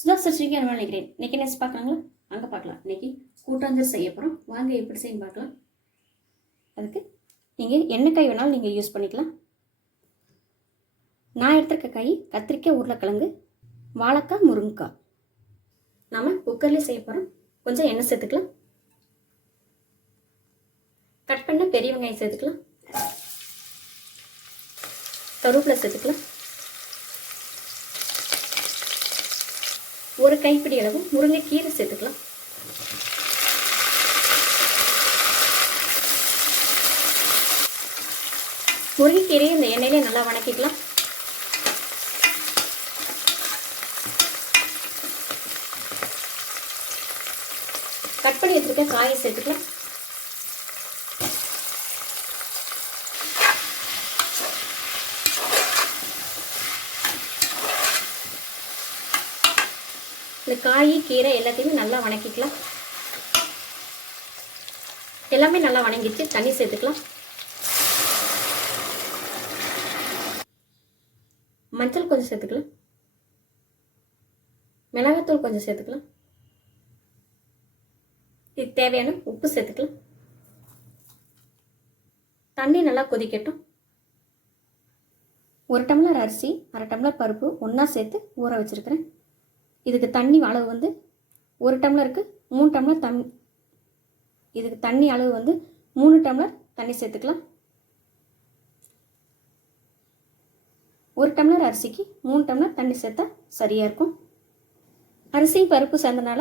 சுதா சச்சிரிக்கு என்ன நினைக்கிறேன்? இன்னைக்கு என்ன பார்க்கலாங்களா அங்கே பார்க்கலாம். இன்னைக்கு கூட்டாஞ்சல் செய்ய போகிறோம் வாங்க எப்படி செய்யணும் பார்க்கலாம். அதுக்கு நீங்கள் என்ன காய் வேணாலும் நீங்கள் யூஸ் பண்ணிக்கலாம். நான் எடுத்துருக்க காய் கத்திரிக்காய் உருளைக்கிழங்கு வாழைக்காய் முருங்கைக்காய். நாம் குக்கர்லேயே செய்ய போகிறோம் கொஞ்சம் எண்ணெய் சேர்த்துக்கலாம். கட் பண்ண பெரிய வெங்காயம் சேர்த்துக்கலாம். கருவேப்பிலை சேர்த்துக்கலாம். ஒரு கைப்பிடி அளவு முருங்கைக்கீரை சேர்த்துக்கலாம். முருங்கைக்கீரையை இந்த எண்ணெயிலே நல்லா வணக்கிக்கலாம். கட் பண்ணி வச்சிருக்க காயை சேர்த்துக்கலாம். இந்த காய் கீரை எல்லாத்தையுமே நல்லா வணக்கிக்கலாம். எல்லாமே நல்லா வணங்கிச்சு தண்ணி சேர்த்துக்கலாம். மஞ்சள் கொஞ்சம் சேர்த்துக்கலாம். மிளகாத்தூள் கொஞ்சம் சேர்த்துக்கலாம். இது தேவையான உப்பு சேர்த்துக்கலாம். தண்ணி நல்லா கொதிக்கட்டும். ஒரு டம்ளர் அரிசி அரை டம்ளர் பருப்பு ஒன்றா சேர்த்து ஊற வச்சுருக்கிறேன். இதுக்கு தண்ணி அளவு வந்து ஒரு டம்ளருக்கு மூணு டம்ளர் தம் இதுக்கு தண்ணி அளவு வந்து மூணு டம்ளர் தண்ணி சேர்த்துக்கலாம். ஒரு டம்ளர் அரிசிக்கு மூணு டம்ளர் தண்ணி சேர்த்தா சரியாக இருக்கும். அரிசி பருப்பு சேர்ந்தனால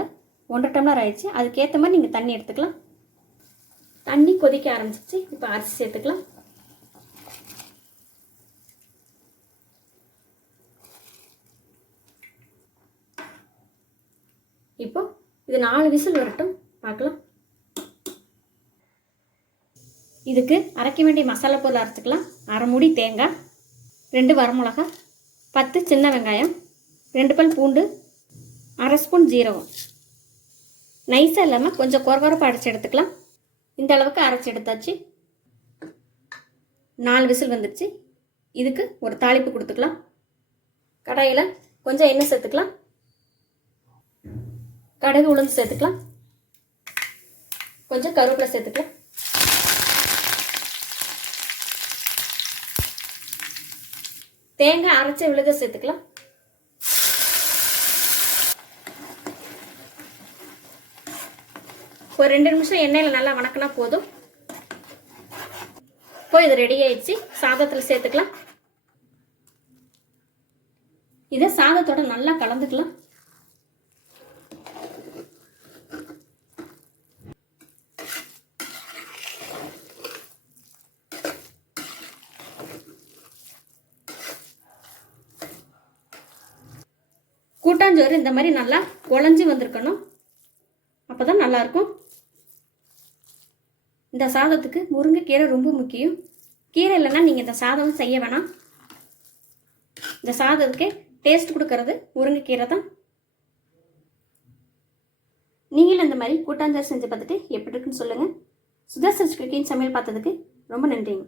ஒன்றரை டம்ளர் ஆயிடுச்சு. அதுக்கேற்ற மாதிரி நீங்கள் தண்ணி எடுத்துக்கலாம். தண்ணி கொதிக்க ஆரம்பிச்சிச்சு இப்போ அரிசி சேர்த்துக்கலாம். இப்போ இது நாலு விசில் வரட்டும். பார்க்கலாம். இதுக்கு அரைக்க வேண்டிய மசாலா பொருள் அரைச்சிக்கலாம். அரை மூடி தேங்காய் ரெண்டு வரமிளகா பத்து சின்ன வெங்காயம் ரெண்டு பல் பூண்டு அரை ஸ்பூன் ஜீரகம். நைஸாக இல்லாமல் கொஞ்சம் குறவரப்பாக அரைச்சி எடுத்துக்கலாம். இந்த அளவுக்கு அரைச்சி எடுத்தாச்சு. நாலு விசில் வந்துடுச்சு இதுக்கு ஒரு தாளிப்பு கொடுத்துக்கலாம். கடாயில் கொஞ்சம் எண்ணெய் சேர்த்துக்கலாம். கடுகு உளுந்து சேர்த்துக்கலாம். கொஞ்சம் கருவேப்பிலை சேர்த்துக்கலாம். தேங்காய் அரைச்ச விழுத சேர்த்துக்கலாம். ஒரு ரெண்டு நிமிஷம் எண்ணெயில் நல்லா வணக்கினா போதும். இப்போ இது ரெடி ஆயிடுச்சு. சாதத்தில் சேர்த்துக்கலாம். இதை சாதத்தோட நல்லா கலந்துக்கலாம். கூட்டாஞ்சோறு இந்த மாதிரி நல்லா உழஞ்சி வந்திருக்கணும். அப்போ தான் நல்லாயிருக்கும். இந்த சாதத்துக்கு முருங்கைக்கீரை ரொம்ப முக்கியம். கீரை இல்லைன்னா நீங்கள் இந்த சாதம் செய்ய வேணாம். இந்த சாதத்துக்கு டேஸ்ட் கொடுக்கறது முருங்கைக்கீரை தான். நீங்களும் இந்த மாதிரி கூட்டாஞ்சோறு செஞ்சு பார்த்துட்டு எப்படி இருக்குன்னு சொல்லுங்கள் சுதர்சன் குக்கிங் சமையல் பார்த்ததுக்கு ரொம்ப நன்றிங்க.